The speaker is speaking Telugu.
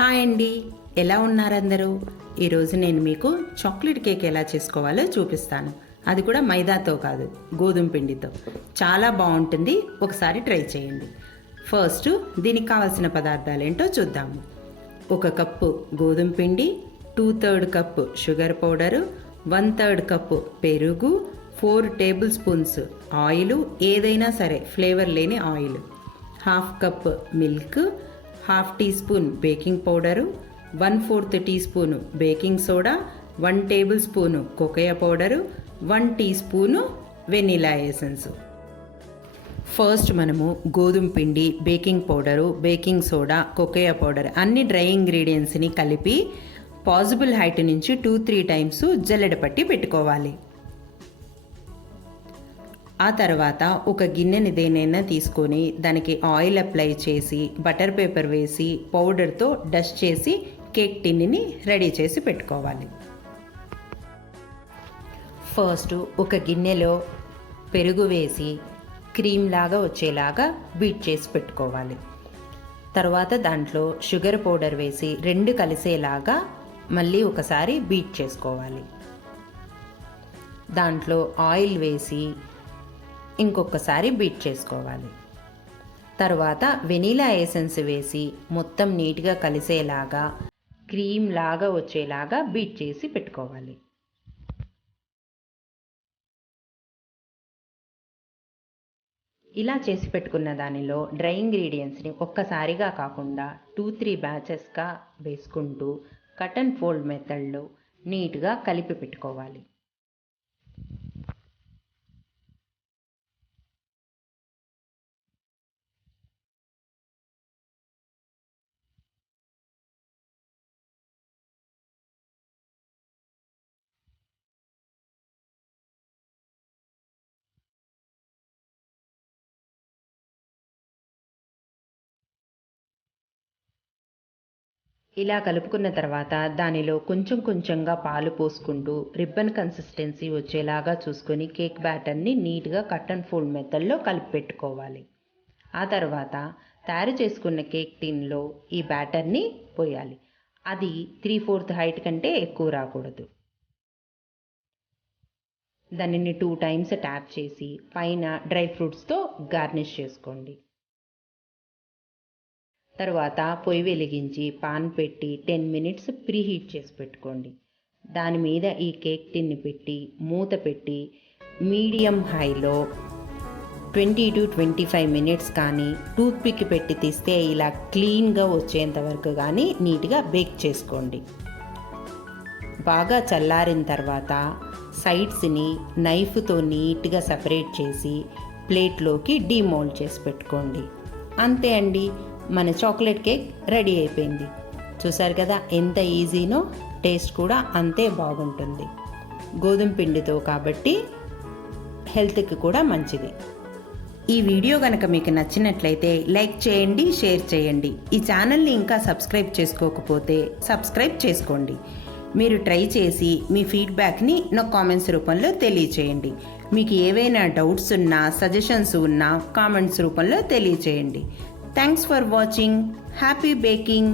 హాయ్ అండి, ఎలా ఉన్నారు అందరూ? ఈరోజు నేను మీకు చాక్లెట్ కేక్ ఎలా చేసుకోవాలో చూపిస్తాను. అది కూడా మైదాతో కాదు, గోధుమ పిండితో. చాలా బాగుంటుంది, ఒకసారి ట్రై చేయండి. ఫస్ట్ దీనికి కావాల్సిన పదార్థాలు ఏంటో చూద్దాము. 1 కప్పు గోధుమ పిండి, 2/3 కప్పు షుగర్ పౌడరు, 1/3 కప్పు పెరుగు, 4 టేబుల్ స్పూన్స్ ఆయిల్, ఏదైనా సరే ఫ్లేవర్ లేని oil, 1/2 cup milk, 1/2 teaspoon baking powder, 1/4 teaspoon baking soda, 1 tablespoon cocoa powder, 1 teaspoon vanilla essence. First మనము గోధుమ పిండి, baking powder, baking soda, cocoa powder అన్ని డ్రై ఇంగ్రీడియంట్స్ని కలిపి పాసిబుల్ హైట్ నుంచి 2-3 టైమ్స్ జల్లెడ పట్టి పెట్టుకోవాలి. ఆ తర్వాత ఒక గిన్నెని దేనైనా తీసుకొని దానికి ఆయిల్ అప్లై చేసి బటర్ పేపర్ వేసి పౌడర్తో డస్ట్ చేసి కేక్ టిన్ని రెడీ చేసి పెట్టుకోవాలి. ఫస్ట్ ఒక గిన్నెలో పెరుగు వేసి క్రీమ్ లాగా వచ్చేలాగా బీట్ చేసి పెట్టుకోవాలి. తర్వాత దాంట్లో షుగర్ పౌడర్ వేసి 2 కలిసేలాగా మళ్ళీ ఒకసారి బీట్ చేసుకోవాలి. దాంట్లో ఆయిల్ వేసి ఇంకొకసారి బీట్ చేసుకోవాలి. తర్వాత వెనీలా ఎసెన్స్ వేసి మొత్తం నీట్గా కలిసేలాగా క్రీమ్ లాగా వచ్చేలాగా బీట్ చేసి పెట్టుకోవాలి. ఇలా చేసి పెట్టుకున్న దానిలో డ్రై ఇంగ్రీడియంట్స్ని ఒక్కసారిగా కాకుండా 2-3 బ్యాచెస్గా వేసుకుంటూ కట్ అండ్ ఫోల్డ్ మెథడ్లో నీట్గా కలిపి పెట్టుకోవాలి. ఇలా కలుపుకున్న తర్వాత దానిలో కొంచెం కొంచెంగా పాలు పోసుకుంటూ రిబ్బన్ కన్సిస్టెన్సీ వచ్చేలాగా చూసుకొని కేక్ బ్యాటర్ని నీట్గా కట్ అండ్ ఫోల్డ్ మెథడ్లో కలిపి పెట్టుకోవాలి. ఆ తర్వాత తయారు చేసుకున్న కేక్ టిన్లో ఈ బ్యాటర్ని పోయాలి. అది 3/4 హైట్ కంటే ఎక్కువ రాకూడదు. దానిని 2 టైమ్స్ ట్యాప్ చేసి పైన డ్రై ఫ్రూట్స్తో గార్నిష్ చేసుకోండి. తర్వాత పొయ్యి వెలిగించి పాన్ పెట్టి 10 మినిట్స్ ప్రీహీట్ చేసి పెట్టుకోండి. దాని మీద ఈ కేక్ టిన్ని పెట్టి మూత పెట్టి మీడియం హైలో 20-25 మినిట్స్ కానీ టూత్పిక్ పెట్టి తీస్తే ఇలా క్లీన్గా వచ్చేంత వరకు కానీ నీట్గా బేక్ చేసుకోండి. బాగా చల్లారిన తర్వాత సైడ్స్ని నైఫ్తో నీట్గా సపరేట్ చేసి ప్లేట్లోకి డీమోల్డ్ చేసి పెట్టుకోండి. అంతే అండి, మన చాక్లెట్ కేక్ రెడీ అయిపోయింది. చూసారు కదా ఎంత ఈజీనో, టేస్ట్ కూడా అంతే బాగుంటుంది. గోధుమ పిండితో కాబట్టి హెల్త్కి కూడా మంచిది. ఈ వీడియో కనుక మీకు నచ్చినట్లయితే లైక్ చేయండి, షేర్ చేయండి. ఈ ఛానల్ని ఇంకా సబ్స్క్రైబ్ చేసుకోకపోతే సబ్స్క్రైబ్ చేసుకోండి. మీరు ట్రై చేసి మీ ఫీడ్బ్యాక్ని నా కామెంట్స్ రూపంలో తెలియచేయండి. మీకు ఏవైనా డౌట్స్ ఉన్నా, సజెషన్స్ ఉన్నా కామెంట్స్ రూపంలో తెలియచేయండి. Thanks for watching. Happy baking.